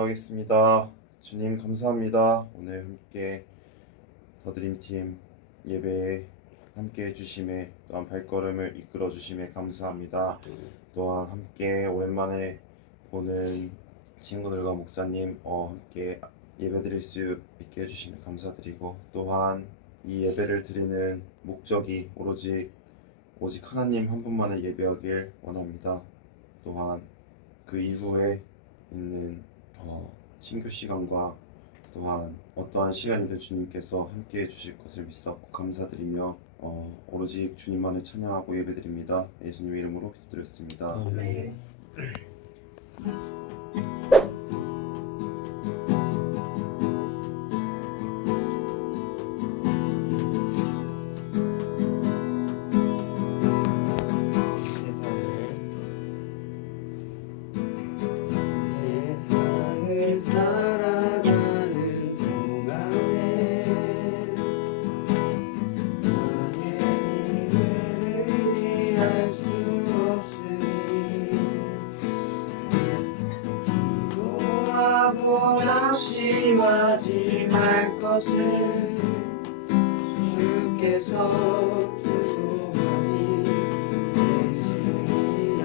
기도하겠습니다. 주님 감사합니다. 오늘 함께 더드림팀 예배에 함께 해주심에 또한 발걸음을 이끌어 주심에 감사합니다. 또한 함께 오랜만에 보는 친구들과 목사님 함께 예배 드릴 수 있게 해주심에 감사드리고, 또한 이 예배를 드리는 목적이 오직 하나님 한 분만을 예배하길 원합니다. 또한 그 이후에 있는 친교 시간과 또한 어떠한 시간이든 주님께서 함께 해주실 것을 믿사옵고 감사드리며 오로지 주님만을 찬양하고 예배드립니다. 예수님의 이름으로 기도드렸습니다. 아멘. 세상을 살아가는 동안에 나의 힘을 의지할 수 없으니 기도하고 낙심하지 말 것을 주께서 소망이 되시리라.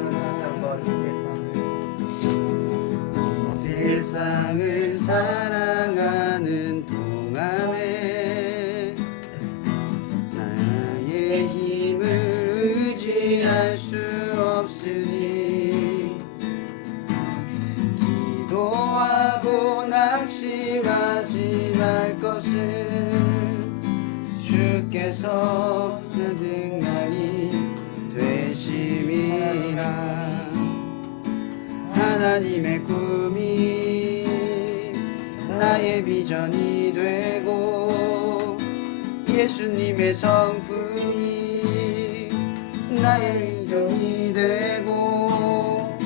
세상을 사랑하는 동안에 나의 힘을 의지할 수 없으니 기도하고 낙심하지 말 것을 주께서 능력이 되심이라. 하나님의 꿈이 나의 비전이 되고 예수님의 성품이 나의 의정이 되고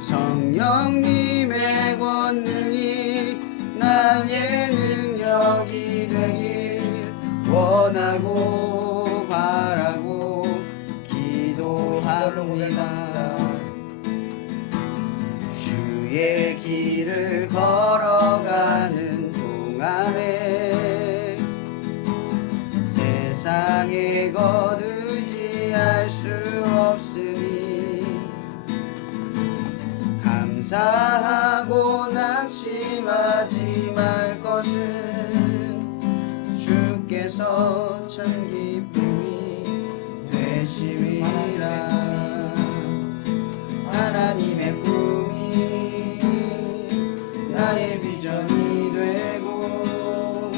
성령님의 권능이 나의 능력이 되길 원하고 바라고 기도합니다. 주의 길을 걸어가는 동안에 세상의 것 의지할 수 없으니 감사하고 낙심하지 말 것을 주께서 참 기쁨이 되심이라. 하나님의 꿈이 나의 비전이 되고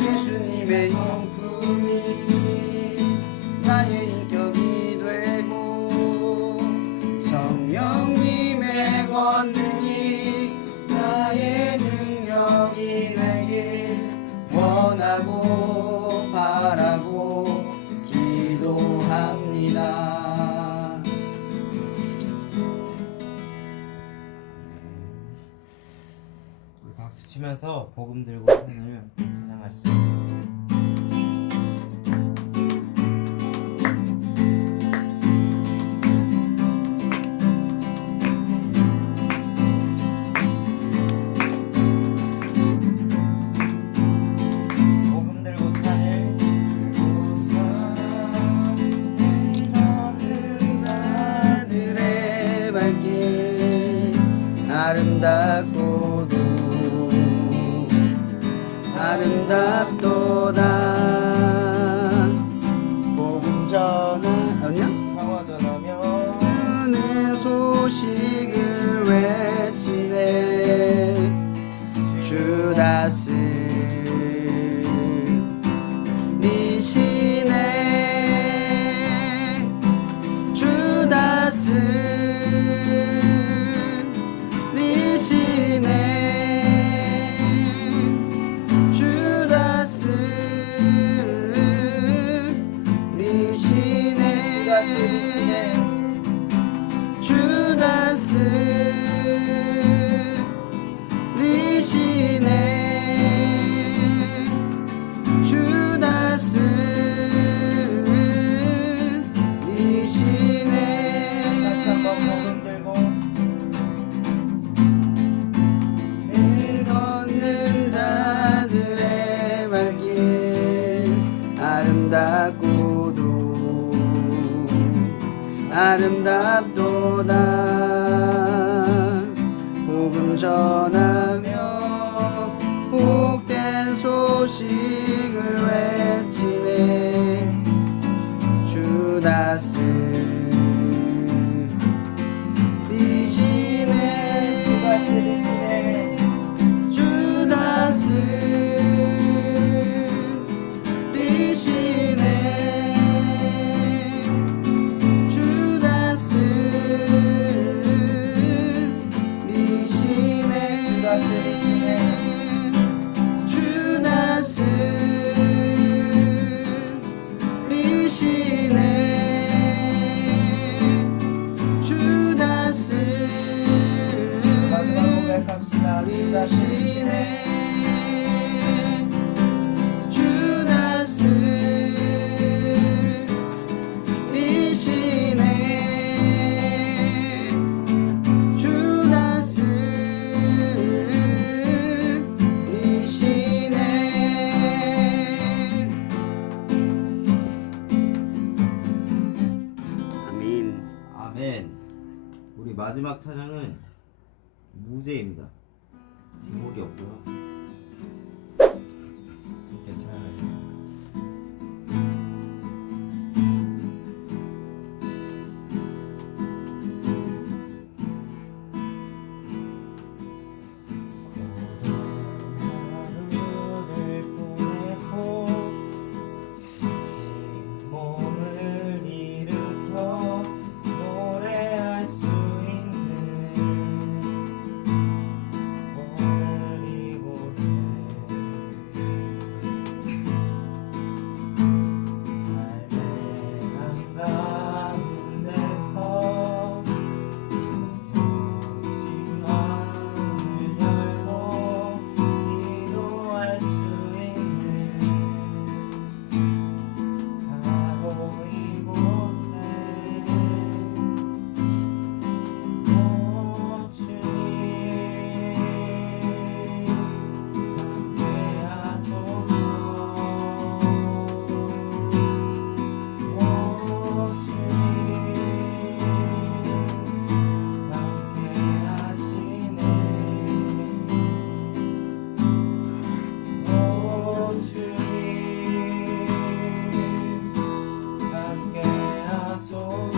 예수님의 성품이 나의 인격이 되고 성령님의 권능이 나의 능력이 되길 원하고 바라고 기도합니다. 박수 치면서 복음 들고 손을 찬양하셨습니다. 복음 들고 산을 자들의 발길 아름답고도 아름답도다. 복음 전하며 평화 전하며 내 소식을 외치네. 주다스 니시네. 주다스 니시네. 주다스 리시네. 주다스 리시네. 아름답도다. 복음 전하며 복된 소식을 외치네. 주다스 리시네. 주다스 리시네. 주다스 리시네. 주다스 리시네. 주다스 마지막 고백합시다. 주다스 리시네. 주다스 리시네. 주다스 리시네. 아멘. 아멘. 우리 마지막 찬양은 무제입니다. 제목이 없고요. 이렇게 찬양하겠습니다. 하루를 보내고 지친 몸을 일으켜 노래할 수 있는 오늘 이곳에 삶의 한가운데서 잠시 마음을 열고 기도할 수 있는 바로 이곳에 오 주님 함께하소서. 오 주님 함께하시네. 오 주님 함께하소서.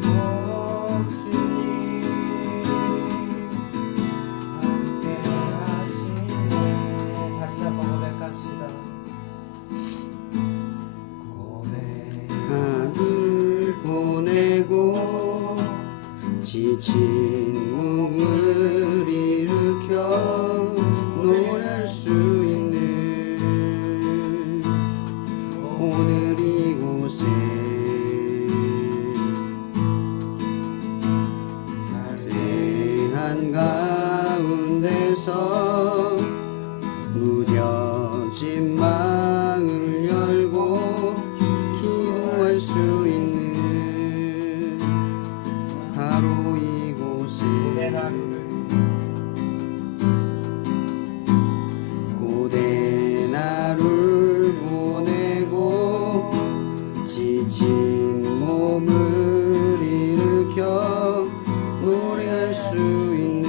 오 주님 함께하시네. 다시 한번 고백합시다. 하늘 보내고 지친 몸을 일으켜 노래할 수 있는 오늘 이곳에 삶의 한가운데서 무뎌진 마음을 열고 기도할 수 있는 바로 이곳에 고된 하루를 보내고 지친 몸을 일으켜 노래할 수 있는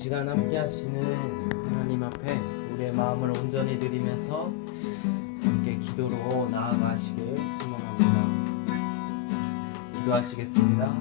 시간 함께 하시는 하나님 앞에 우리의 마음을 온전히 드리면서 함께 기도로 나아가시길 소망합니다. 기도하시겠습니다.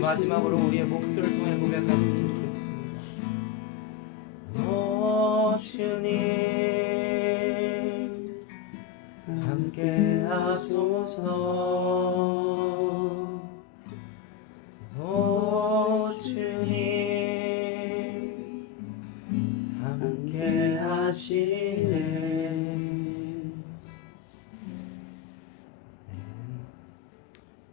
마지막으로 우리의 목소리를 통해 고백하셨으면 좋겠습니다. 오 주님 함께 하소서. 오 주님 함께 하시네.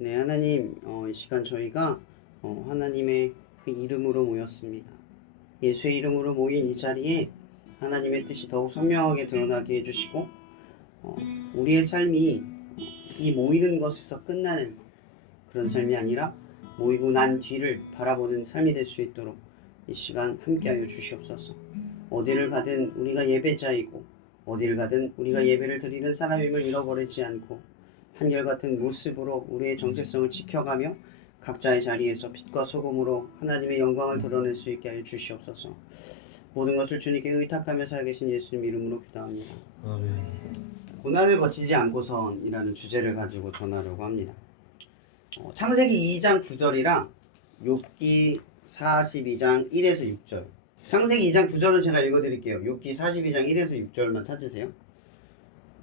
네, 하나님, 이 시간 저희가 하나님의 그 이름으로 모였습니다. 예수의 이름으로 모인 이 자리에 하나님의 뜻이 더욱 선명하게 드러나게 해주시고 우리의 삶이 이 모이는 것에서 끝나는 그런 삶이 아니라 모이고 난 뒤를 바라보는 삶이 될 수 있도록 이 시간 함께하여 주시옵소서. 어디를 가든 우리가 예배자이고 어디를 가든 우리가 예배를 드리는 사람임을 잃어버리지 않고 한결같은 모습으로 우리의 정체성을 지켜가며 각자의 자리에서 빛과 소금으로 하나님의 영광을 드러낼 수 있게 하여 주시옵소서. 모든 것을 주님께 의탁하며 살아계신 예수님 이름으로 기도합니다. 아멘. 고난을 거치지 않고선이라는 주제를 가지고 전하려고 합니다. 창세기 2장 9절이랑 욥기 42장 1에서 6절. 창세기 2장 9절은 제가 읽어드릴게요. 욥기 42장 1에서 6절만 찾으세요.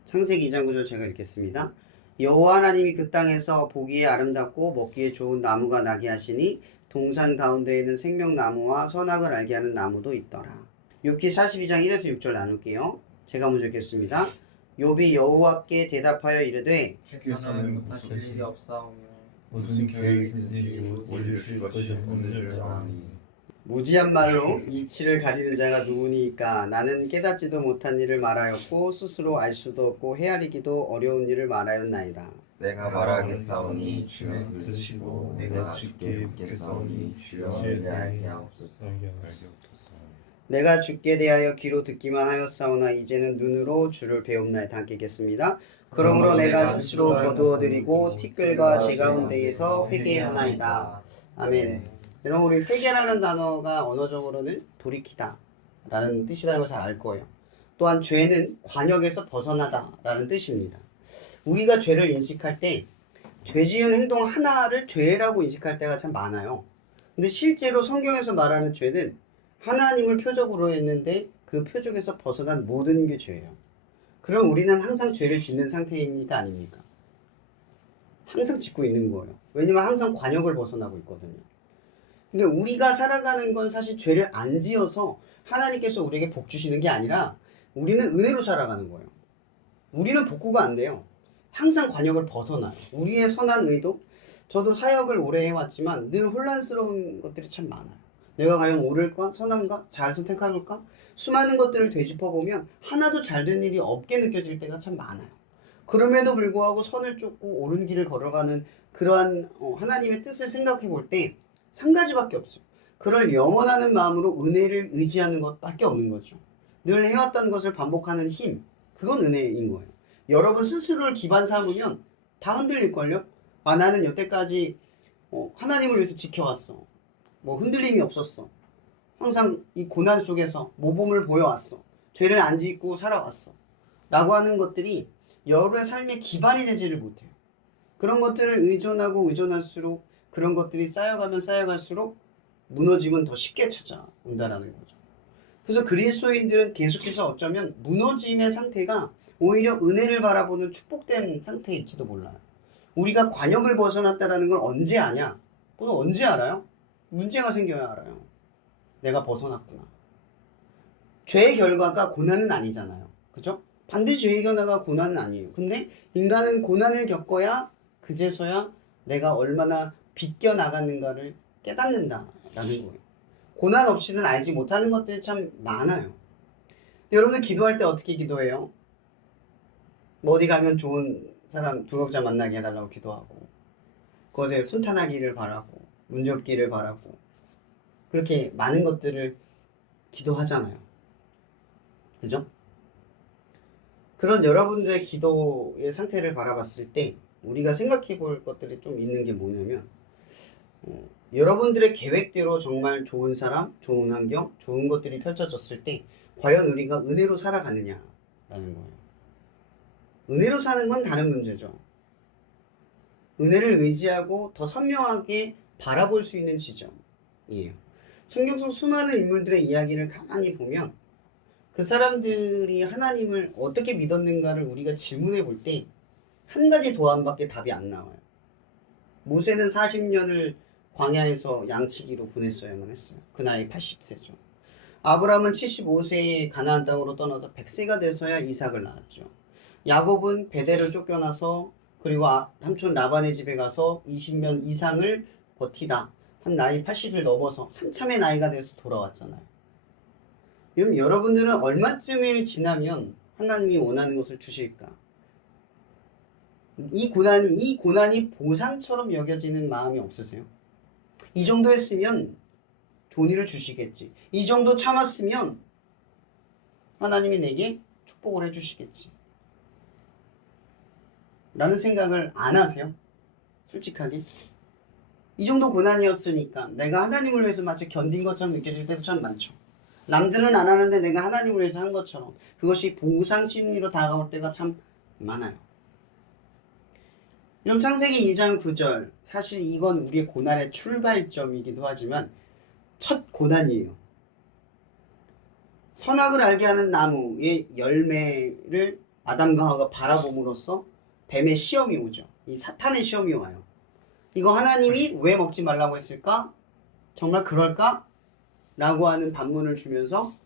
창세기 2장 9절 제가 읽겠습니다. 여호와 하나님이 그 땅에서 보기에 아름답고 먹기에 좋은 나무가 나게 하시니 동산 가운데에는 생명나무와 선악을 알게 하는 나무도 있더라. 욥기 42장 1에서 6절 나눌게요. 제가 먼저 읽겠습니다. 욥이 여호와께 대답하여 이르되 주께서는 못하실 일이 없사오며 무슨 계획이든지 올리실 것이 없는 줄 아니. 무지한 말로 이치를 가리는 자가 누구니까. 나는 깨닫지도 못한 일을 말하였고 스스로 알 수도 없고 헤아리기도 어려운 일을 말하였나이다. 내가 말하겠사오니 주여 들으시고 내가 주께 묻겠사오니 주여 이해하게 하옵소서. 내가 주께 대하여 귀로 듣기만 하였사오나 이제는 눈으로 주를 배움나이다. 함께 읽겠습니다. 그러므로 내가 스스로 거두어드리고 티끌과 제 가운데에서 회개하나이다. 아멘. 여러분, 우리 회개라는 단어가 언어적으로는 돌이키다 라는 뜻이라는 걸 잘 알 거예요. 또한 죄는 관역에서 벗어나다 라는 뜻입니다. 우리가 죄를 인식할 때 죄 지은 행동 하나를 죄라고 인식할 때가 참 많아요. 근데 실제로 성경에서 말하는 죄는 하나님을 표적으로 했는데 그 표적에서 벗어난 모든 게 죄예요. 그럼 우리는 항상 죄를 짓는 상태입니까? 아닙니까? 항상 짓고 있는 거예요. 왜냐면 항상 관역을 벗어나고 있거든요. 근데 우리가 살아가는 건 사실 죄를 안 지어서 하나님께서 우리에게 복 주시는 게 아니라 우리는 은혜로 살아가는 거예요. 우리는 복구가 안 돼요. 항상 관역을 벗어나요. 우리의 선한 의도, 저도 사역을 오래 해왔지만 늘 혼란스러운 것들이 참 많아요. 내가 과연 옳을까? 선한가? 잘 선택할까? 수많은 것들을 되짚어보면 하나도 잘 된 일이 없게 느껴질 때가 참 많아요. 그럼에도 불구하고 선을 쫓고 옳은 길을 걸어가는 그러한 하나님의 뜻을 생각해 볼 때 한 가지밖에 없어요. 그럴 영원하는 마음으로 은혜를 의지하는 것밖에 없는 거죠. 늘 해왔던 것을 반복하는 힘, 그건 은혜인 거예요. 여러분 스스로를 기반 삼으면 다 흔들릴걸요? 아, 나는 여태까지 하나님을 위해서 지켜왔어. 뭐 흔들림이 없었어. 항상 이 고난 속에서 모범을 보여왔어. 죄를 안 짓고 살아왔어. 라고 하는 것들이 여러분의 삶의 기반이 되지를 못해요. 그런 것들을 의존하고 의존할수록 그런 것들이 쌓여가면 쌓여갈수록 무너짐은 더 쉽게 찾아온다는 거죠. 그래서 그리스도인들은 계속해서 어쩌면 무너짐의 상태가 오히려 은혜를 바라보는 축복된 상태일지도 몰라요. 우리가 관역을 벗어났다는 걸 언제 아냐? 그건 언제 알아요? 문제가 생겨야 알아요. 내가 벗어났구나. 죄의 결과가 고난은 아니잖아요. 그죠? 반드시 죄의 결과가 고난은 아니에요. 근데 인간은 고난을 겪어야 그제서야 내가 얼마나 비껴나갔는가를 깨닫는다라는 거예요. 고난 없이는 알지 못하는 것들이 참 많아요. 여러분들 기도할 때 어떻게 기도해요? 뭐 어디 가면 좋은 사람 동역자 만나게 해달라고 기도하고 그것에 순탄하기를 바라고 문접기를 바라고 그렇게 많은 것들을 기도하잖아요. 그죠? 그런 여러분들의 기도의 상태를 바라봤을 때 우리가 생각해 볼 것들이 좀 있는 게 뭐냐면 여러분들의 계획대로 정말 좋은 사람, 좋은 환경, 좋은 것들이 펼쳐졌을 때 과연 우리가 은혜로 살아가느냐라는 거예요. 은혜로 사는 건 다른 문제죠. 은혜를 의지하고 더 선명하게 바라볼 수 있는 지점이에요. 성경 속 수많은 인물들의 이야기를 가만히 보면 그 사람들이 하나님을 어떻게 믿었는가를 우리가 질문해 볼 때 한 가지 도안밖에 답이 안 나와요. 모세는 40년을 광야에서 양치기로 보냈어야만 했어요. 그 나이 80세죠. 아브라함은 75세에 가나안 땅으로 떠나서 100세가 돼서야 이삭을 낳았죠. 야곱은 베델을 쫓겨나서 그리고 삼촌 라반의 집에 가서 20년 이상을 버티다 한 나이 80을 넘어서 한참의 나이가 돼서 돌아왔잖아요. 그럼 여러분들은 얼마쯤을 지나면 하나님이 원하는 것을 주실까? 이 고난이 보상처럼 여겨지는 마음이 없으세요? 이 정도 했으면 좋은 일을 주시겠지. 이 정도 참았으면 하나님이 내게 축복을 해주시겠지. 라는 생각을 안 하세요? 솔직하게. 이 정도 고난이었으니까 내가 하나님을 위해서 마치 견딘 것처럼 느껴질 때도 참 많죠. 남들은 안 하는데 내가 하나님을 위해서 한 것처럼 그것이 보상 심리로 다가올 때가 참 많아요. 그럼 창세기 2장 9절 사실 이건 우리의 고난의 출발점이기도 하지만 첫 고난이에요. 선악을 알게 하는 나무의 열매를 아담과 하와가 바라봄으로써 뱀의 시험이 오죠. 이 사탄의 시험이 와요. 이거 하나님이 왜 먹지 말라고 했을까? 정말 그럴까? 라고 하는 반문을 주면서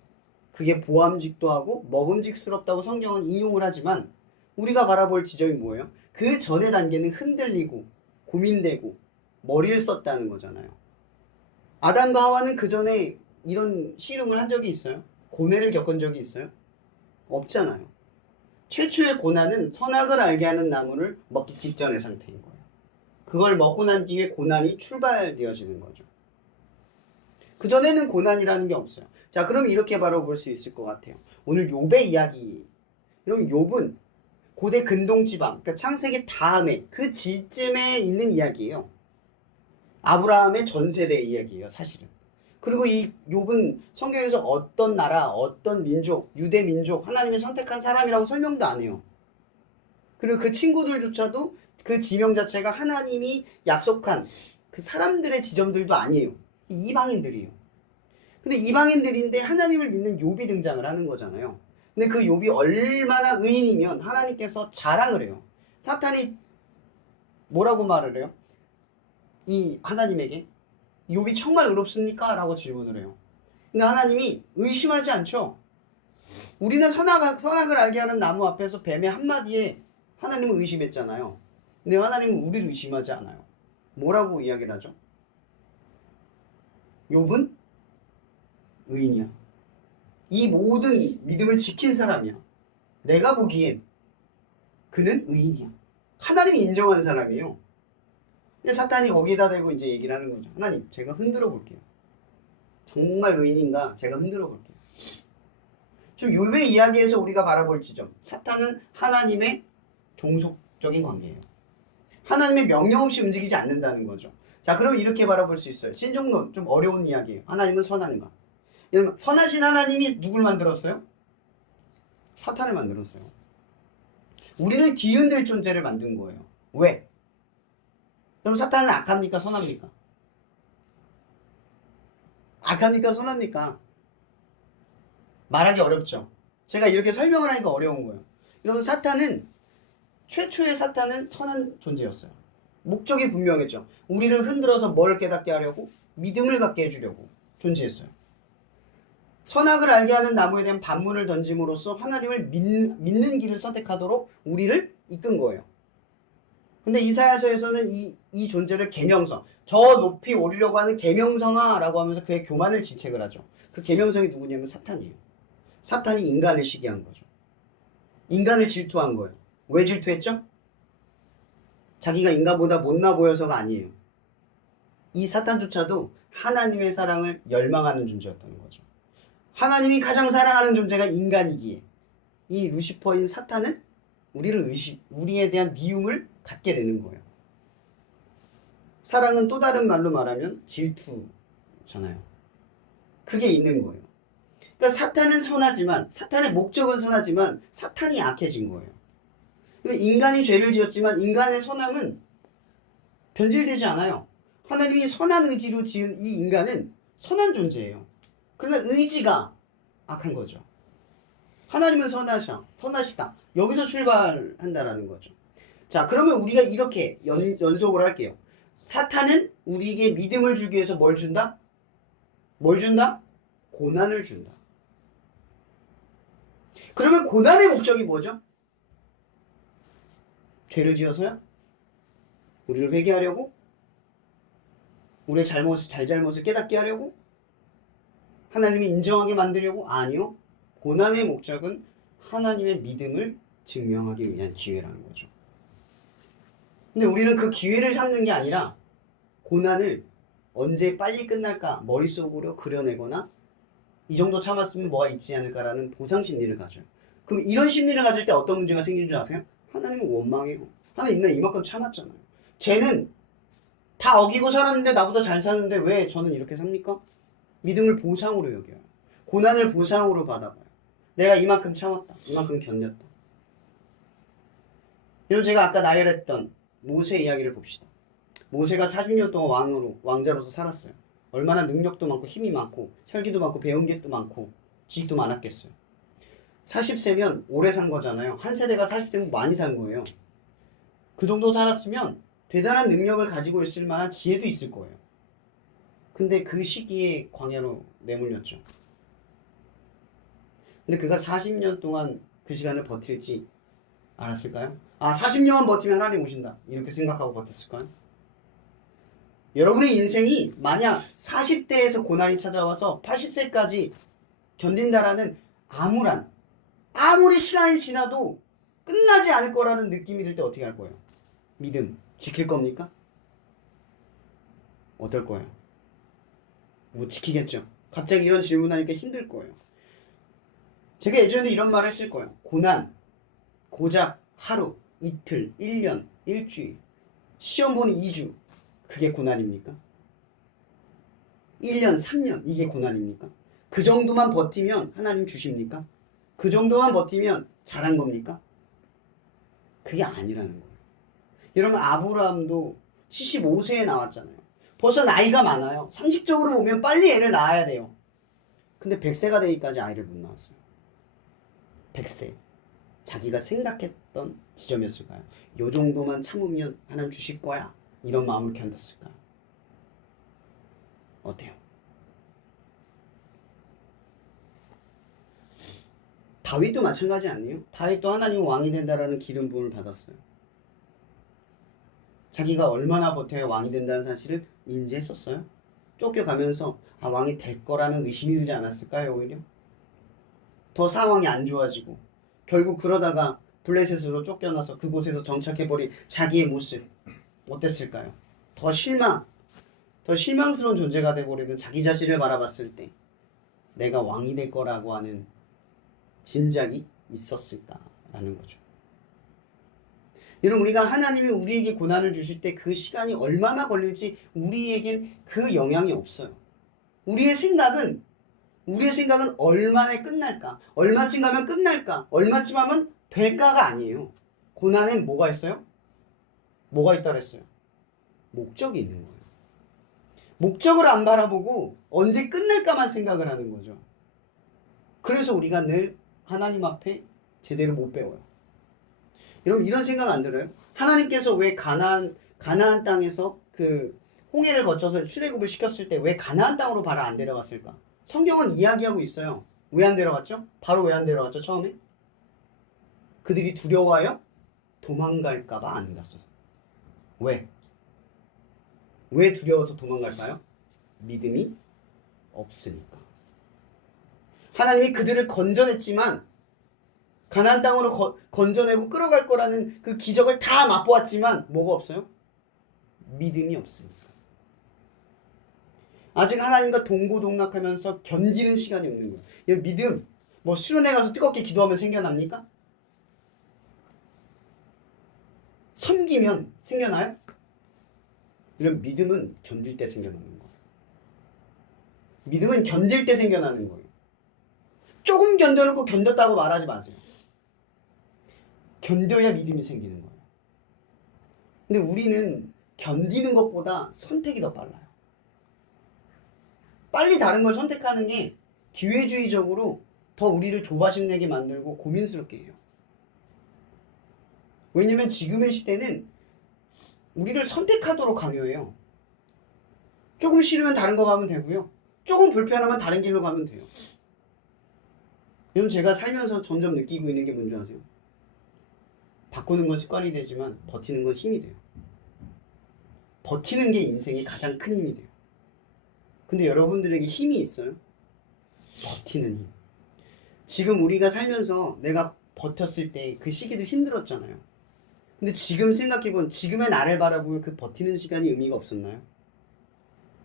그게 보암직도 하고 먹음직스럽다고 성경은 인용을 하지만 우리가 바라볼 지점이 뭐예요? 그 전의 단계는 흔들리고 고민되고 머리를 썼다는 거잖아요. 아담과 하와는 그 전에 이런 씨름을 한 적이 있어요? 고뇌를 겪은 적이 있어요? 없잖아요. 최초의 고난은 선악을 알게 하는 나무를 먹기 직전의 상태인 거예요. 그걸 먹고 난 뒤에 고난이 출발되어지는 거죠. 그전에는 고난이라는 게 없어요. 자, 그럼 이렇게 바라볼 수 있을 것 같아요. 오늘 욥의 이야기. 그럼 욥은 고대 근동지방, 그러니까 창세기 다음에 그 지쯤에 있는 이야기예요. 아브라함의 전세대 이야기예요, 사실은. 그리고 이 욥은 성경에서 어떤 나라, 어떤 민족, 유대 민족, 하나님이 선택한 사람이라고 설명도 안 해요. 그리고 그 친구들조차도 그 지명 자체가 하나님이 약속한 그 사람들의 지점들도 아니에요. 이방인들이에요. 근데 이방인들인데 하나님을 믿는 욥이 등장을 하는 거잖아요. 근데 그 욥이 얼마나 의인이면 하나님께서 자랑을 해요. 사탄이 뭐라고 말을 해요? 이 하나님에게 욥이 정말 의롭습니까? 라고 질문을 해요. 근데 하나님이 의심하지 않죠. 우리는 선악을 알게 하는 나무 앞에서 뱀의 한마디에 하나님을 의심했잖아요. 근데 하나님은 우리를 의심하지 않아요. 뭐라고 이야기를 하죠? 욥은 의인이야. 이 모든 믿음을 지킨 사람이야. 내가 보기엔 그는 의인이야. 하나님이 인정하는 사람이에요. 근데 사탄이 거기다 대고 이제 얘기를 하는 거죠. 하나님, 제가 흔들어 볼게요. 정말 의인인가? 제가 흔들어 볼게요. 지금 욥의 이야기에서 우리가 바라볼 지점, 사탄은 하나님의 종속적인 관계예요. 하나님의 명령 없이 움직이지 않는다는 거죠. 자, 그럼 이렇게 바라볼 수 있어요. 신종론 좀 어려운 이야기예요. 하나님은 선하는가? 여러분, 선하신 하나님이 누굴 만들었어요? 사탄을 만들었어요. 우리를 뒤흔들 존재를 만든 거예요. 왜? 그럼 사탄은 악합니까? 선합니까? 악합니까? 선합니까? 말하기 어렵죠. 제가 이렇게 설명을 하니까 어려운 거예요. 여러분, 최초의 사탄은 선한 존재였어요. 목적이 분명했죠. 우리를 흔들어서 뭘 깨닫게 하려고? 믿음을 갖게 해주려고 존재했어요. 선악을 알게 하는 나무에 대한 반문을 던짐으로써 하나님을 믿는 길을 선택하도록 우리를 이끈 거예요. 근데 이사야서에서는 이 존재를 계명성, 저 높이 오르려고 하는 계명성아라고 하면서 그의 교만을 지책을 하죠. 그 계명성이 누구냐면 사탄이에요. 사탄이 인간을 시기한 거죠. 인간을 질투한 거예요. 왜 질투했죠? 자기가 인간보다 못나 보여서가 아니에요. 이 사탄조차도 하나님의 사랑을 열망하는 존재였다는 거죠. 하나님이 가장 사랑하는 존재가 인간이기에 이 루시퍼인 사탄은 우리에 대한 미움을 갖게 되는 거예요. 사랑은 또 다른 말로 말하면 질투잖아요. 그게 있는 거예요. 그러니까 사탄은 선하지만, 사탄의 목적은 선하지만 사탄이 악해진 거예요. 인간이 죄를 지었지만 인간의 선함은 변질되지 않아요. 하나님이 선한 의지로 지은 이 인간은 선한 존재예요. 그러나 의지가 악한 거죠. 하나님은 선하시다. 여기서 출발한다라는 거죠. 자, 그러면 우리가 이렇게 연속을 할게요. 사탄은 우리에게 믿음을 주기 위해서 뭘 준다? 뭘 준다? 고난을 준다. 그러면 고난의 목적이 뭐죠? 죄를 지어서요? 우리를 회개하려고? 우리의 잘잘못을 깨닫게 하려고? 하나님이 인정하게 만들려고? 아니요. 고난의 목적은 하나님의 믿음을 증명하기 위한 기회라는 거죠. 근데 우리는 그 기회를 잡는 게 아니라 고난을 언제 빨리 끝날까 머릿속으로 그려내거나 이 정도 참았으면 뭐가 있지 않을까라는 보상 심리를 가져요. 그럼 이런 심리를 가질 때 어떤 문제가 생기는 줄 아세요? 하나님은 원망해요. 하나님 나 이만큼 참았잖아요. 쟤는 다 어기고 살았는데 나보다 잘 사는데 왜 저는 이렇게 삽니까? 믿음을 보상으로 여겨요. 고난을 보상으로 받아봐요. 내가 이만큼 참았다. 이만큼 견뎠다. 여러분, 제가 아까 나열했던 모세 이야기를 봅시다. 모세가 40년 동안 왕자로서 살았어요. 얼마나 능력도 많고 힘이 많고 혈기도 많고 배운 것도 많고 지식도 많았겠어요. 40세면 오래 산 거잖아요. 한 세대가 40세면 많이 산 거예요. 그 정도 살았으면 대단한 능력을 가지고 있을 만한 지혜도 있을 거예요. 근데 그 시기에 광야로 내몰렸죠. 근데 그가 40년 동안 그 시간을 버틸지 알았을까요? 40년만 버티면 하나님 오신다. 이렇게 생각하고 버텼을까요? 여러분의 인생이 만약 40대에서 고난이 찾아와서 80세까지 견딘다라는 아무리 시간이 지나도 끝나지 않을 거라는 느낌이 들 때 어떻게 할 거예요? 믿음 지킬 겁니까? 어떨 거예요? 못 지키겠죠. 갑자기 이런 질문하니까 힘들 거예요. 제가 예전에도 이런 말을 했을 거예요. 고난, 고작 하루, 이틀, 1년, 일주일, 시험 보는 2주, 그게 고난입니까? 1년, 3년, 이게 고난입니까? 그 정도만 버티면 하나님 주십니까? 그 정도만 버티면 잘한 겁니까? 그게 아니라는 거예요. 여러분, 아브라함도 75세에 나왔잖아요. 벌써 나이가 많아요. 상식적으로 보면 빨리 애를 낳아야 돼요. 근데 100세가 되기까지 아이를 못 낳았어요. 100세. 자기가 생각했던 지점이었을까요? 요 정도만 참으면 하나님 주실 거야. 이런 마음을 견뎠을까요? 어때요? 다윗도 마찬가지 아니에요? 다윗도 하나님 왕이 된다라는 기름 부음을 받았어요. 자기가 얼마나 버텨야 왕이 된다는 사실을 인지했었어요. 쫓겨가면서 왕이 될 거라는 의심이 들지 않았을까요? 오히려 더 상황이 안 좋아지고 결국 그러다가 블레셋으로 쫓겨나서 그곳에서 정착해버린 자기의 모습 어땠을까요? 더 실망스러운 존재가 돼버리는 자기 자신을 바라봤을 때 내가 왕이 될 거라고 하는 짐작이 있었을까라는 거죠. 여러분, 우리가 하나님이 우리에게 고난을 주실 때 그 시간이 얼마나 걸릴지 우리에겐 그 영향이 없어요. 우리의 생각은 얼마에 끝날까? 얼마쯤 가면 끝날까? 얼마쯤 하면 될까가 아니에요. 고난엔 뭐가 있어요? 뭐가 있다 그랬어요? 목적이 있는 거예요. 목적을 안 바라보고 언제 끝날까만 생각을 하는 거죠. 그래서 우리가 늘 하나님 앞에 제대로 못 배워요. 여러분, 이런 생각 안 들어요? 하나님께서 왜 가나안 땅에서 그 홍해를 거쳐서 출애굽을 시켰을 때 왜 가나안 땅으로 바로 안 데려갔을까? 성경은 이야기하고 있어요. 왜 안 데려갔죠? 바로 왜 안 데려갔죠? 처음에? 그들이 두려워하여 도망갈까 봐 안 갔어요. 왜? 왜 두려워서 도망갈까요? 믿음이 없으니까. 하나님이 그들을 건져냈지만 가나안 땅으로 건져내고 끌어갈 거라는 그 기적을 다 맛보았지만 뭐가 없어요? 믿음이 없으니까. 아직 하나님과 동고동락하면서 견디는 시간이 없는 거예요. 이 믿음, 뭐 수련회 가서 뜨겁게 기도하면 생겨납니까? 섬기면 생겨나요? 이런 믿음은 견딜 때 생겨나는 거예요. 믿음은 견딜 때 생겨나는 거예요. 조금 견뎌놓고 견뎠다고 말하지 마세요. 견뎌야 믿음이 생기는 거예요. 근데 우리는 견디는 것보다 선택이 더 빨라요. 빨리 다른 걸 선택하는 게 기회주의적으로 더 우리를 조바심 내게 만들고 고민스럽게 해요. 왜냐면 지금의 시대는 우리를 선택하도록 강요해요. 조금 싫으면 다른 거 가면 되고요. 조금 불편하면 다른 길로 가면 돼요. 여러분, 제가 살면서 점점 느끼고 있는 게 뭔지 아세요? 바꾸는 건 습관이 되지만 버티는 건 힘이 돼요. 버티는 게 인생의 가장 큰 힘이 돼요. 근데 여러분들에게 힘이 있어요? 버티는 힘. 지금 우리가 살면서 내가 버텼을 때 그 시기도 힘들었잖아요. 근데 지금 생각해본 지금의 나를 바라보면 그 버티는 시간이 의미가 없었나요?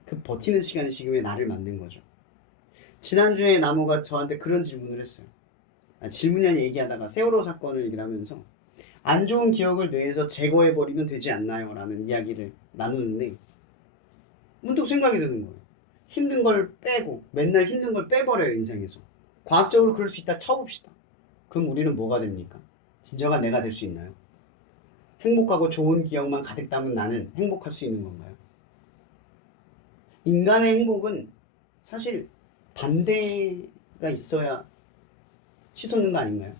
그 버티는 시간이 지금의 나를 만든 거죠. 지난주에 나무가 저한테 그런 질문을 했어요. 질문이 아니라 얘기하다가 세월호 사건을 얘기를 하면서 안 좋은 기억을 뇌에서 제거해버리면 되지 않나요? 라는 이야기를 나누는데 문득 생각이 드는 거예요. 힘든 걸 빼고 맨날 힘든 걸 빼버려요. 인생에서. 과학적으로 그럴 수 있다 쳐봅시다. 그럼 우리는 뭐가 됩니까? 진정한 내가 될 수 있나요? 행복하고 좋은 기억만 가득 담은 나는 행복할 수 있는 건가요? 인간의 행복은 사실 반대가 있어야 치솟는 거 아닌가요?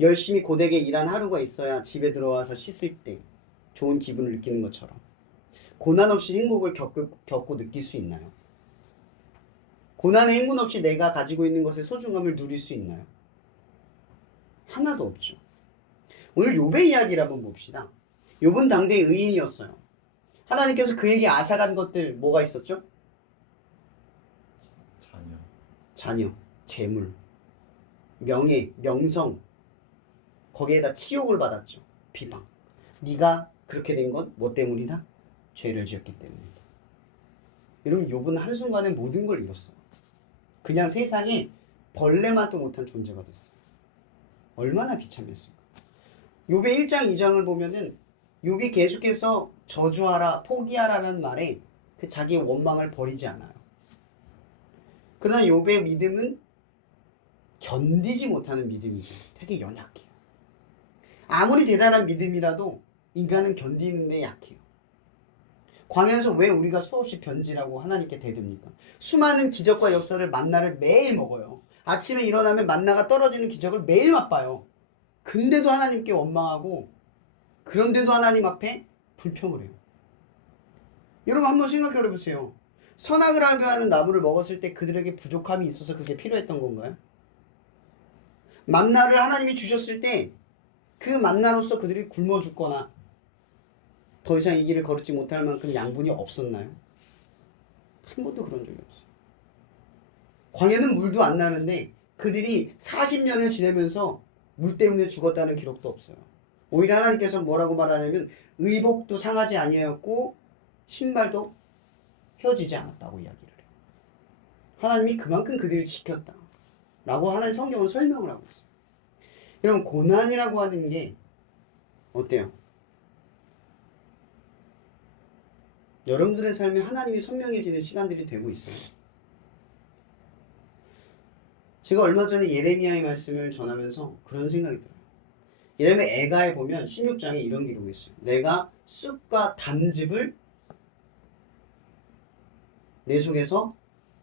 열심히 고되게 일한 하루가 있어야 집에 들어와서 씻을 때 좋은 기분을 느끼는 것처럼 고난 없이 행복을 겪고 느낄 수 있나요? 고난의 행운 없이 내가 가지고 있는 것의 소중함을 누릴 수 있나요? 하나도 없죠. 오늘 욥의 이야기를 한번 봅시다. 욥은 당대의 의인이었어요. 하나님께서 그에게 앗아간 것들 뭐가 있었죠? 자녀, 재물, 명예, 명성, 거기에다 치욕을 받았죠. 비방. 네가 그렇게 된 건 뭐 때문이다? 죄를 지었기 때문이다. 여러분, 욥은 한순간에 모든 걸 잃었어요. 그냥 세상에 벌레만도 못한 존재가 됐어요. 얼마나 비참했을까. 욥의 1장 2장을 보면은 욥이 계속해서 저주하라, 포기하라는 말에 그 자기의 원망을 버리지 않아요. 그러나 욥의 믿음은 견디지 못하는 믿음이죠. 되게 연약해요. 아무리 대단한 믿음이라도 인간은 견디는데 약해요. 광야에서 왜 우리가 수없이 변질하고 하나님께 대듭니까? 수많은 기적과 역사를 만나를 매일 먹어요. 아침에 일어나면 만나가 떨어지는 기적을 매일 맛봐요. 근데도 하나님께 원망하고 그런데도 하나님 앞에 불평을 해요. 여러분, 한번 생각해 보세요. 선악을 알게 하는 나무를 먹었을 때 그들에게 부족함이 있어서 그게 필요했던 건가요? 만나를 하나님이 주셨을 때 그 만나로서 그들이 굶어 죽거나 더 이상 이 길을 걸지 못할 만큼 양분이 없었나요? 한 번도 그런 적이 없어요. 광야는 물도 안 나는데 그들이 40년을 지내면서 물 때문에 죽었다는 기록도 없어요. 오히려 하나님께서 뭐라고 말하냐면 의복도 상하지 아니하였고 신발도 헤어지지 않았다고 이야기를 해요. 하나님이 그만큼 그들을 지켰다 라고 하나님 성경은 설명을 하고 있어요. 여러분, 고난이라고 하는 게 어때요? 여러분들의 삶에 하나님이 선명해지는 시간들이 되고 있어요. 제가 얼마 전에 예레미야의 말씀을 전하면서 그런 생각이 들어요. 예레미야 애가에 보면 16장에 이런 기록이 있어요. 내가 쑥과 담즙을 내 속에서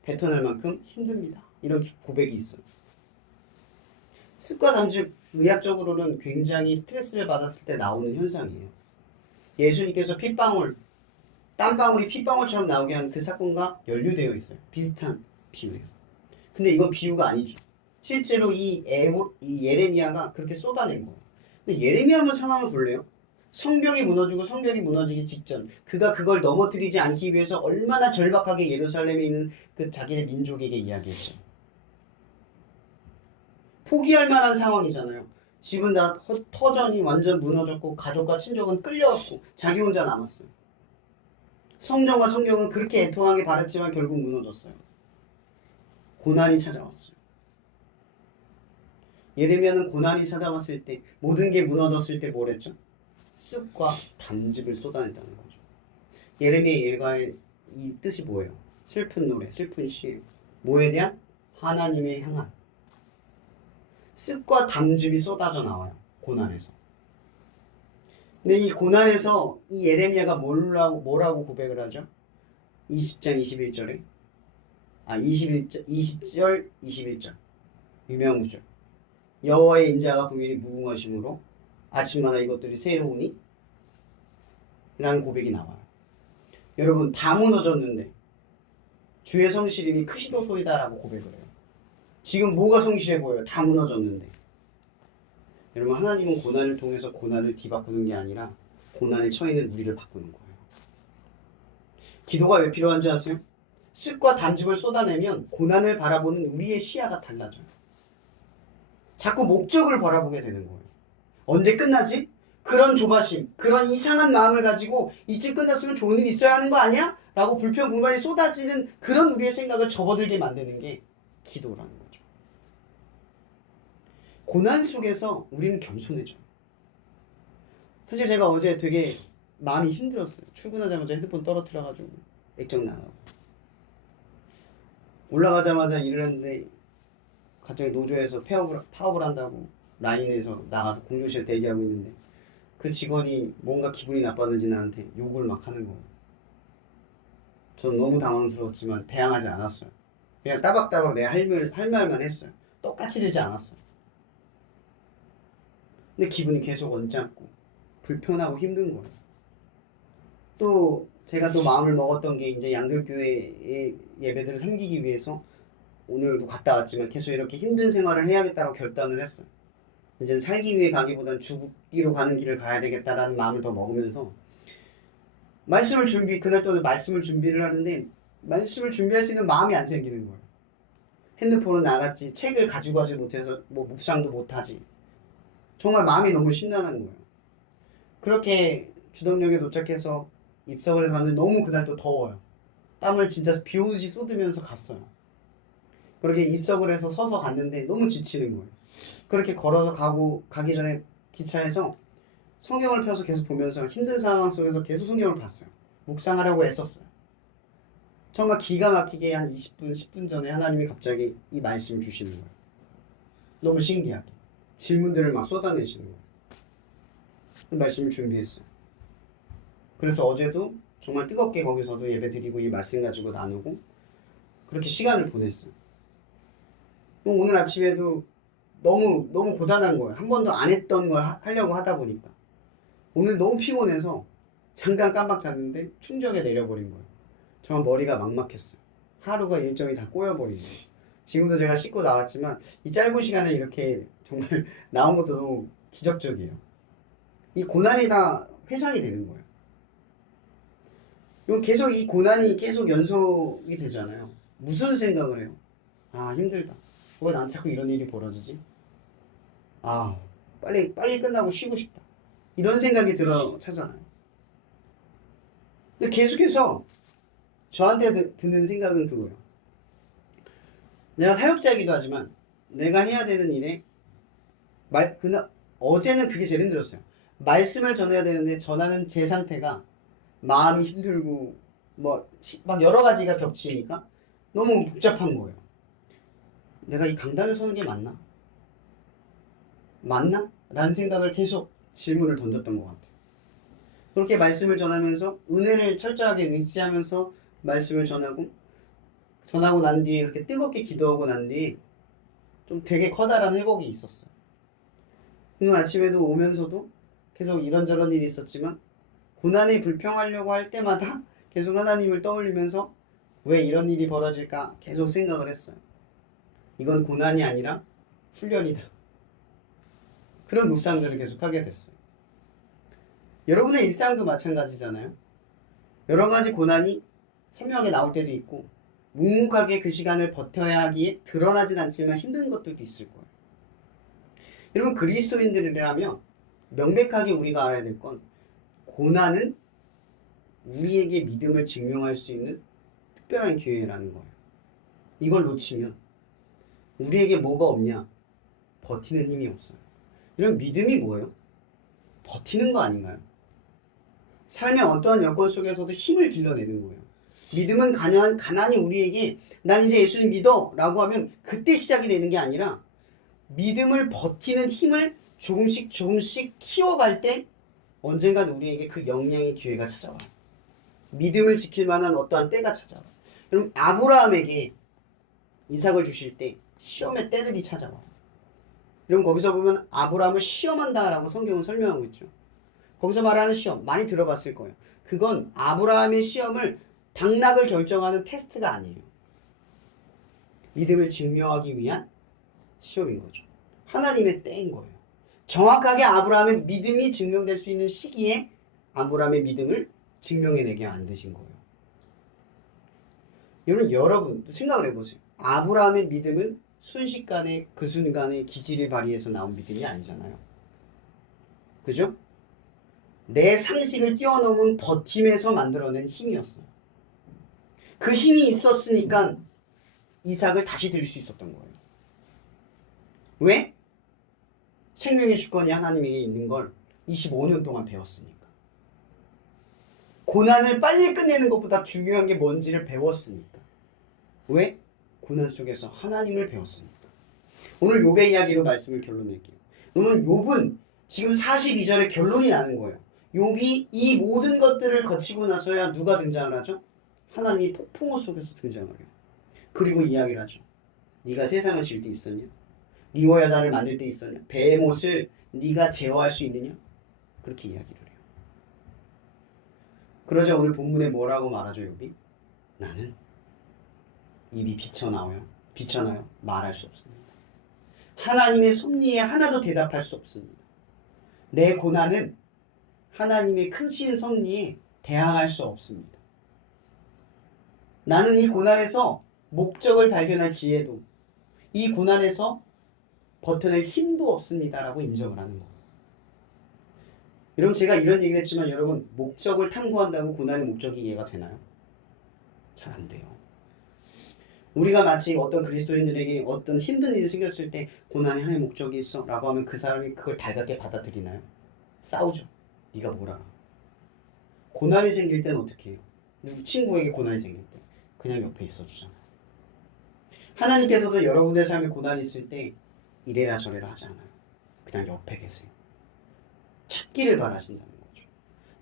뱉어낼 만큼 힘듭니다. 이런 고백이 있어요. 쑥과 담즙, 의학적으로는 굉장히 스트레스를 받았을 때 나오는 현상이에요. 예수님께서 땀방울이 핏방울처럼 나오게 하는 그 사건과 연루되어 있어요. 비슷한 비유예요. 근데 이건 비유가 아니죠. 실제로 이 예레미야가 그렇게 쏟아낸 거예요. 근데 예레미야 한번 상황을 볼래요? 성벽이 무너지고 성벽이 무너지기 직전 그가 그걸 넘어뜨리지 않기 위해서 얼마나 절박하게 예루살렘에 있는 그 자기네 민족에게 이야기했어요. 포기할 만한 상황이잖아요. 집은 다 터전이 완전 무너졌고 가족과 친족은 끌려갔고 자기 혼자 남았어요. 성전과 성경은 그렇게 애통하게 바랐지만 결국 무너졌어요. 고난이 찾아왔어요. 예레미야는 고난이 찾아왔을 때 모든 게 무너졌을 때 뭘 했죠? 쑥과 담즙을 쏟아냈다는 거죠. 예레미야 예가의 이 뜻이 뭐예요? 슬픈 노래, 슬픈 시. 뭐에 대한? 하나님의 향한. 쑥과 담즙이 쏟아져 나와요. 고난에서. 근데 이 고난에서 이 예레미야가 뭐라고 고백을 하죠? 20장 21절에 20절 21절 유명한 구절. 여호와의 인자가 긍휼히 무궁하심으로 아침마다 이것들이 새로우니 라는 고백이 나와요. 여러분, 다 무너졌는데 주의 성실임이 크시도소이다라고 고백을 해요. 지금 뭐가 성실해 보여요? 다 무너졌는데. 여러분, 하나님은 고난을 통해서 고난을 뒤바꾸는 게 아니라 고난에 처해있는 우리를 바꾸는 거예요. 기도가 왜 필요한지 아세요? 쑥과 담즙을 쏟아내면 고난을 바라보는 우리의 시야가 달라져요. 자꾸 목적을 바라보게 되는 거예요. 언제 끝나지? 그런 조바심, 그런 이상한 마음을 가지고 이쯤 끝났으면 좋은 일 있어야 하는 거 아니야? 라고 불평불만이 쏟아지는 그런 우리의 생각을 접어들게 만드는 게 기도라는 거죠. 고난 속에서 우리는 겸손해져요. 사실 제가 어제 되게 마음이 힘들었어요. 출근하자마자 핸드폰 떨어뜨려가지고 액정 나가고 올라가자마자 일을 했는데 갑자기 노조에서 파업을 한다고 라인에서 나가서 공조실에 대기하고 있는데 그 직원이 뭔가 기분이 나빴는지 나한테 욕을 막 하는 거예요. 저는 너무 당황스러웠지만 대항하지 않았어요. 그냥 따박따박 내가 할 말만 했어요. 똑같이 되지 않았어요. 근데 기분이 계속 언짢고 불편하고 힘든 거예요. 또 제가 또 마음을 먹었던 게 이제 양들교회의 예배들을 섬기기 위해서 오늘도 갔다 왔지만 계속 이렇게 힘든 생활을 해야겠다고 결단을 했어요. 이제 살기 위해 가기보단 죽기로 가는 길을 가야 되겠다라는 마음을 더 먹으면서 그날 또 말씀을 준비를 하는데 말씀을 준비할 수 있는 마음이 안 생기는 거예요. 핸드폰은 나갔지, 책을 가지고 가지 못해서 뭐 묵상도 못하지. 정말 마음이 너무 심란한 거예요. 그렇게 주덕역에 도착해서 입석을 해서 갔는데 너무 그날 또 더워요. 땀을 진짜 비 오듯이 쏟으면서 갔어요. 그렇게 입석을 해서 서서 갔는데 너무 지치는 거예요. 그렇게 걸어서 가기 전에 기차에서 성경을 펴서 계속 보면서 힘든 상황 속에서 계속 성경을 봤어요. 묵상하려고 애썼어요. 정말 기가 막히게 한 20분, 10분 전에 하나님이 갑자기 이 말씀을 주시는 거예요. 너무 신기하게. 질문들을 막 쏟아내시는 거예요. 그 말씀을 준비했어요. 그래서 어제도 정말 뜨겁게 거기서도 예배 드리고 이 말씀 가지고 나누고 그렇게 시간을 보냈어요. 오늘 아침에도 너무 고단한 거예요. 한 번도 안 했던 걸 하려고 하다 보니까 오늘 너무 피곤해서 잠깐 깜빡 잤는데 충격에 내려버린 거예요. 정말 머리가 막막했어요. 하루가 일정이 다 꼬여버린 거예요. 지금도 제가 씻고 나왔지만 이 짧은 시간에 이렇게 정말 나온 것도 너무 기적적이에요. 이 고난이 다 회상이 되는 거예요. 계속 이 고난이 계속 연속이 되잖아요. 무슨 생각을 해요? 아, 힘들다. 왜 나한테 자꾸 이런 일이 벌어지지? 아, 빨리 끝나고 쉬고 싶다. 이런 생각이 들어 차잖아요. 근데 계속해서 저한테 드는 생각은 그거예요. 내가 사역자이기도 하지만 내가 해야 되는 일에 어제는 그게 제일 힘들었어요. 말씀을 전해야 되는데 전하는 제 상태가 마음이 힘들고 막 여러 가지가 겹치니까 너무 복잡한 거예요. 내가 이 강단을 서는 게 맞나? 맞나? 라는 생각을 계속 질문을 던졌던 것 같아요. 그렇게 말씀을 전하면서 은혜를 철저하게 의지하면서 말씀을 전하고 난 뒤에 그렇게 뜨겁게 기도하고 난 뒤에 좀 되게 커다란 회복이 있었어요. 오늘 아침에도 오면서도 계속 이런저런 일이 있었지만 고난에 불평하려고 할 때마다 계속 하나님을 떠올리면서 왜 이런 일이 벌어질까 계속 생각을 했어요. 이건 고난이 아니라 훈련이다. 그런 묵상들을 계속 하게 됐어요. 여러분의 일상도 마찬가지잖아요. 여러 가지 고난이 선명하게 나올 때도 있고 묵묵하게 그 시간을 버텨야 하기에 드러나진 않지만 힘든 것들도 있을 거예요. 여러분 그리스도인들이라면 명백하게 우리가 알아야 될 건 고난은 우리에게 믿음을 증명할 수 있는 특별한 기회라는 거예요. 이걸 놓치면 우리에게 뭐가 없냐? 버티는 힘이 없어요. 이런 믿음이 뭐예요? 버티는 거 아닌가요? 삶의 어떠한 여건 속에서도 힘을 길러내는 거예요. 믿음은 가난히 우리에게 난 이제 예수님 믿어 라고 하면 그때 시작이 되는 게 아니라 믿음을 버티는 힘을 조금씩 키워갈 때 언젠간 우리에게 그 역량의 기회가 찾아와요. 믿음을 지킬 만한 어떠한 때가 찾아와요. 여러분 아브라함에게 이삭을 주실 때 시험의 때들이 찾아와요. 여러분 거기서 보면 아브라함을 시험한다라고 성경은 설명하고 있죠. 거기서 말하는 시험 많이 들어봤을 거예요. 그건 아브라함의 시험을 당락을 결정하는 테스트가 아니에요. 믿음을 증명하기 위한 시험인 거죠. 하나님의 때인 거예요. 정확하게 아브라함의 믿음이 증명될 수 있는 시기에 아브라함의 믿음을 증명해내게 만드신 거예요. 여러분 생각을 해보세요. 아브라함의 믿음은 순식간에 그 순간에 기질을 발휘해서 나온 믿음이 아니잖아요. 그죠? 내 상식을 뛰어넘은 버팀에서 만들어낸 힘이었어요. 그 힘이 있었으니까 이삭을 다시 드릴 수 있었던 거예요. 왜? 생명의 주권이 하나님에게 있는 걸 25년 동안 배웠으니까. 고난을 빨리 끝내는 것보다 중요한 게 뭔지를 배웠으니까. 왜? 고난 속에서 하나님을 배웠으니까. 오늘 욥의 이야기로 말씀을 결론낼게요. 오늘 욥은 지금 42절에 결론이 나는 거예요. 욥이 이 모든 것들을 거치고 나서야 누가 등장을 하죠? 하나님이 폭풍우 속에서 등장을 해요. 그리고 이야기를 하죠. 네가 세상을 지을 때 있었냐? 리워야다를 만들 때 있었냐? 베헤못을 네가 제어할 수 있느냐? 그렇게 이야기를 해요. 그러자 오늘 본문에 뭐라고 말하죠, 욥이? 나는 입이 비쳐나요 말할 수 없습니다. 하나님의 섭리에 하나도 대답할 수 없습니다. 내 고난은 하나님의 크신 섭리에 대항할 수 없습니다. 나는 이 고난에서 목적을 발견할 지혜도 이 고난에서 버텨낼 힘도 없습니다라고 인정을 하는 거예요. 여러분 제가 이런 얘기를 했지만 여러분 목적을 탐구한다고 고난의 목적이 이해가 되나요? 잘 안 돼요. 우리가 마치 어떤 그리스도인들에게 어떤 힘든 일이 생겼을 때 고난이 하나의 목적이 있어 라고 하면 그 사람이 그걸 달갑게 받아들이나요? 싸우죠. 네가 뭘 알아. 고난이 생길 때는 어떻게 해요? 누구 친구에게 고난이 생길 때 그냥 옆에 있어주잖아요. 하나님께서도 여러분의 삶에 고난이 있을 때 이래라 저래라 하지 않아요. 그냥 옆에 계세요. 찾기를 바라신다는 거죠.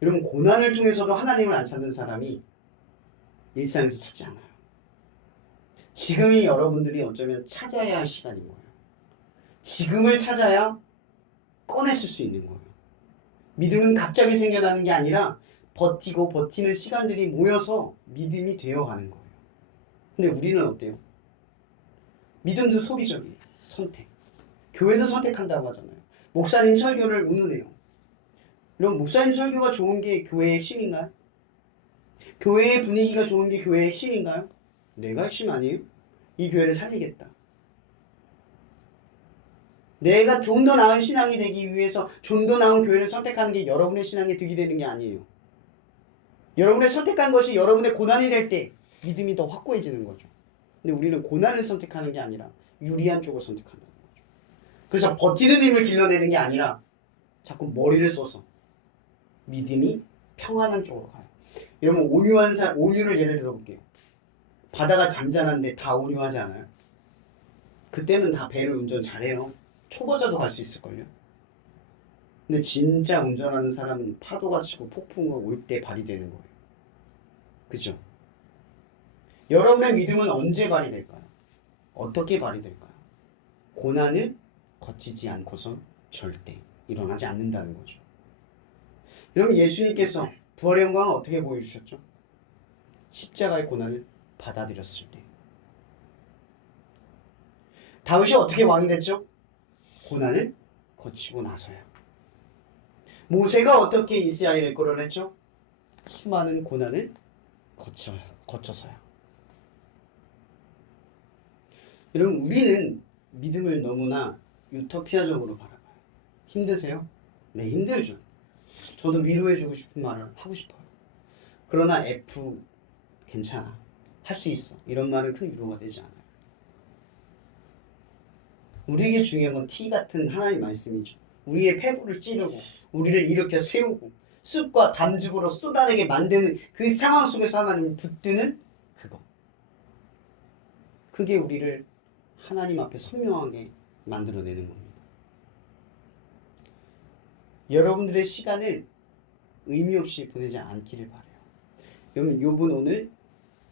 여러분 고난을 통해서도 하나님을 안 찾는 사람이 일상에서 찾지 않아요. 지금이 여러분들이 어쩌면 찾아야 할 시간인 거예요. 지금을 찾아야 꺼내실 수 있는 거예요. 믿음은 갑자기 생겨나는 게 아니라 버티고 버티는 시간들이 모여서 믿음이 되어가는 거예요. 근데 우리는 어때요? 믿음도 소비적이에요. 선택. 교회도 선택한다고 하잖아요. 목사님 설교를 운운해요. 이런 목사님 설교가 좋은 게 교회의 핵심인가요? 교회의 분위기가 좋은 게 교회의 핵심인가요? 내가 핵심 아니에요? 이 교회를 살리겠다. 내가 좀 더 나은 신앙이 되기 위해서 좀 더 나은 교회를 선택하는 게 여러분의 신앙에 득이 되는 게 아니에요. 여러분의 선택한 것이 여러분의 고난이 될 때 믿음이 더 확고해지는 거죠. 근데 우리는 고난을 선택하는 게 아니라 유리한 쪽을 선택한다는 거죠. 그래서 버티는 힘을 길러내는 게 아니라 자꾸 머리를 써서 믿음이 평안한 쪽으로 가요. 여러분 온유를 예를 들어볼게요. 바다가 잔잔한데 다 온유하지 않아요? 그때는 다 배를 운전 잘해요. 초보자도 갈 수 있을걸요. 근데 진짜 운전하는 사람은 파도가 치고 폭풍우가 올 때 발휘되는 거예요. 그죠? 여러분의 믿음은 언제 발휘될까요? 어떻게 발휘될까요? 고난을 거치지 않고선 절대 일어나지 않는다는 거죠. 여러분, 예수님께서 부활의 영광을 어떻게 보여주셨죠? 십자가의 고난을 받아들였을 때. 다윗이 어떻게 왕이 됐죠? 고난을 거치고 나서야. 모세가 어떻게 이스라엘을 끌어냈죠? 수많은 고난을 거쳐서야. 여러분, 우리는 믿음을 너무나 유토피아적으로 바라봐요. 힘드세요? 네, 힘들죠. 저도 위로해주고 싶은 말을 하고 싶어요. 그러나 F 괜찮아, 할 수 있어, 이런 말은 큰 위로가 되지 않아요. 우리에게 중요한 건 T 같은 하나님의 말씀이죠. 우리의 폐부를 찌르고 우리를 일으켜 세우고 습과 담즙으로 쏟아내게 만드는 그 상황 속에서 하나님 붙드는 그거. 그게 우리를 하나님 앞에 선명하게 만들어내는 겁니다. 여러분들의 시간을 의미 없이 보내지 않기를 바라요. 여러분, 욥은 오늘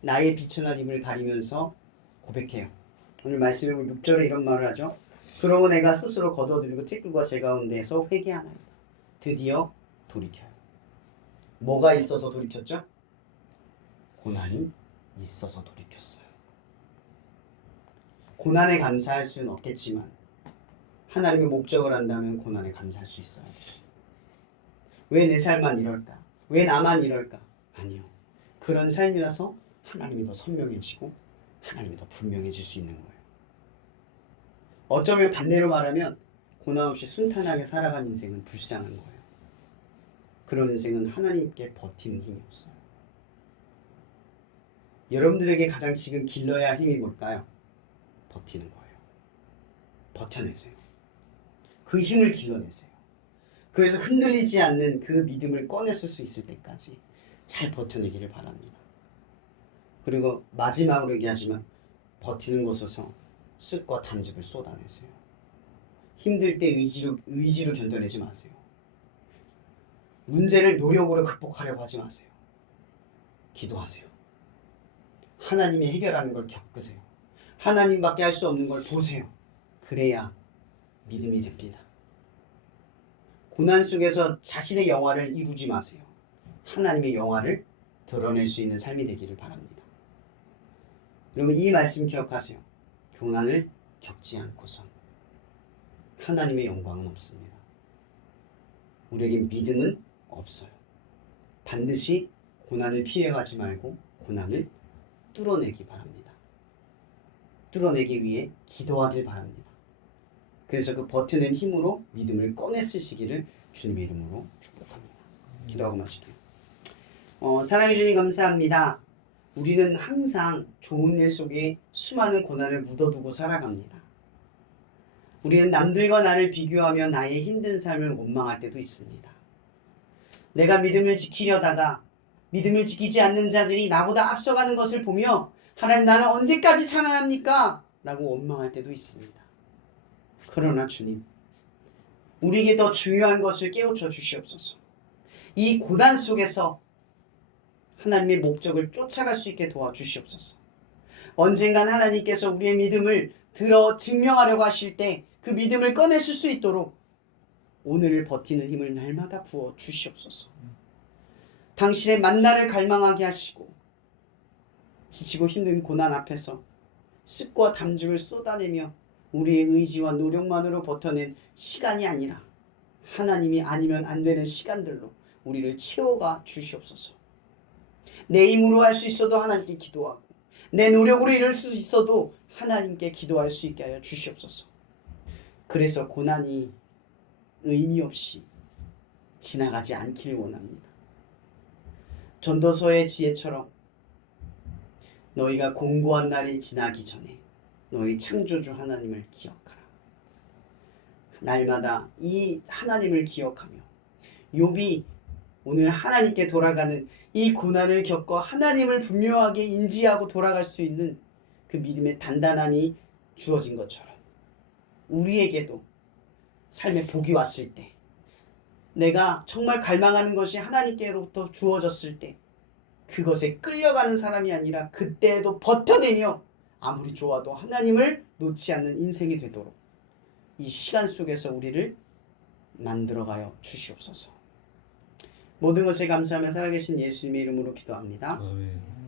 나의 비천한 입을 가리면서 고백해요. 오늘 말씀에 보면 6절에 이런 말을 하죠. 그러고 내가 스스로 거두어들이고 티끌과 제 가운데에서 회개하나이다. 드디어 돌이켜요. 뭐가 있어서 돌이켰죠? 고난이 있어서 돌이켰어요. 고난에 감사할 수는 없겠지만 하나님의 목적을 안다면 고난에 감사할 수 있어요. 왜 내 삶만 이럴까? 왜 나만 이럴까? 아니요. 그런 삶이라서 하나님이 더 선명해지고 하나님이 더 분명해질 수 있는 거예요. 어쩌면 반대로 말하면 고난 없이 순탄하게 살아가는 인생은 불쌍한 거예요. 그런 인생은 하나님께 버티는 힘이 없어요. 여러분들에게 가장 지금 길러야 할 힘이 뭘까요? 버티는 거예요. 버텨내세요. 그 힘을 길러내세요. 그래서 흔들리지 않는 그 믿음을 꺼냈을 수 있을 때까지 잘 버텨내기를 바랍니다. 그리고 마지막으로 얘기하지만 버티는 것에서 습과 담즙을 쏟아내세요. 힘들 때 의지로 견뎌내지 마세요. 문제를 노력으로 극복하려고 하지 마세요. 기도하세요. 하나님이 해결하는 걸 겪으세요. 하나님밖에 할 수 없는 걸 보세요. 그래야 믿음이 됩니다. 고난 속에서 자신의 영화를 이루지 마세요. 하나님의 영화를 드러낼 수 있는 삶이 되기를 바랍니다. 여러분, 이 말씀 기억하세요. 고난을 겪지 않고선 하나님의 영광은 없습니다. 우리에겐 믿음은 없어요. 반드시 고난을 피해가지 말고 고난을 뚫어내기 바랍니다. 뚫어내기 위해 기도하길 바랍니다. 그래서 그 버텨낸 힘으로 믿음을 꺼내 쓰시기를 주님의 이름으로 축복합니다. 기도하고 마실게요. 사랑해 주님 감사합니다. 우리는 항상 좋은 일 속에 수많은 고난을 묻어두고 살아갑니다. 우리는 남들과 나를 비교하며 나의 힘든 삶을 원망할 때도 있습니다. 내가 믿음을 지키려다가 믿음을 지키지 않는 자들이 나보다 앞서가는 것을 보며 하나님, 나는 언제까지 참아야 합니까? 라고 원망할 때도 있습니다. 그러나 주님, 우리에게 더 중요한 것을 깨우쳐 주시옵소서. 이 고난 속에서 하나님의 목적을 쫓아갈 수 있게 도와주시옵소서. 언젠간 하나님께서 우리의 믿음을 들어 증명하려고 하실 때 그 믿음을 꺼내실 수 있도록 오늘을 버티는 힘을 날마다 부어 주시옵소서. 당신의 만나를 갈망하게 하시고 지치고 힘든 고난 앞에서 습과 담즙을 쏟아내며 우리의 의지와 노력만으로 버텨낸 시간이 아니라 하나님이 아니면 안 되는 시간들로 우리를 채워가 주시옵소서. 내 힘으로 할 수 있어도 하나님께 기도하고 내 노력으로 이룰 수 있어도 하나님께 기도할 수 있게 하여 주시옵소서. 그래서 고난이 의미 없이 지나가지 않길 원합니다. 전도서의 지혜처럼 너희가 공고한 날이 지나기 전에 너희 창조주 하나님을 기억하라. 날마다 이 하나님을 기억하며 욥이 오늘 하나님께 돌아가는 이 고난을 겪어 하나님을 분명하게 인지하고 돌아갈 수 있는 그 믿음의 단단함이 주어진 것처럼 우리에게도 삶에 복이 왔을 때, 내가 정말 갈망하는 것이 하나님께로부터 주어졌을 때 그것에 끌려가는 사람이 아니라 그때에도 버텨내며 아무리 좋아도 하나님을 놓지 않는 인생이 되도록 이 시간 속에서 우리를 만들어가여 주시옵소서. 모든 것을 감사하며 살아계신 예수님의 이름으로 기도합니다. 아멘.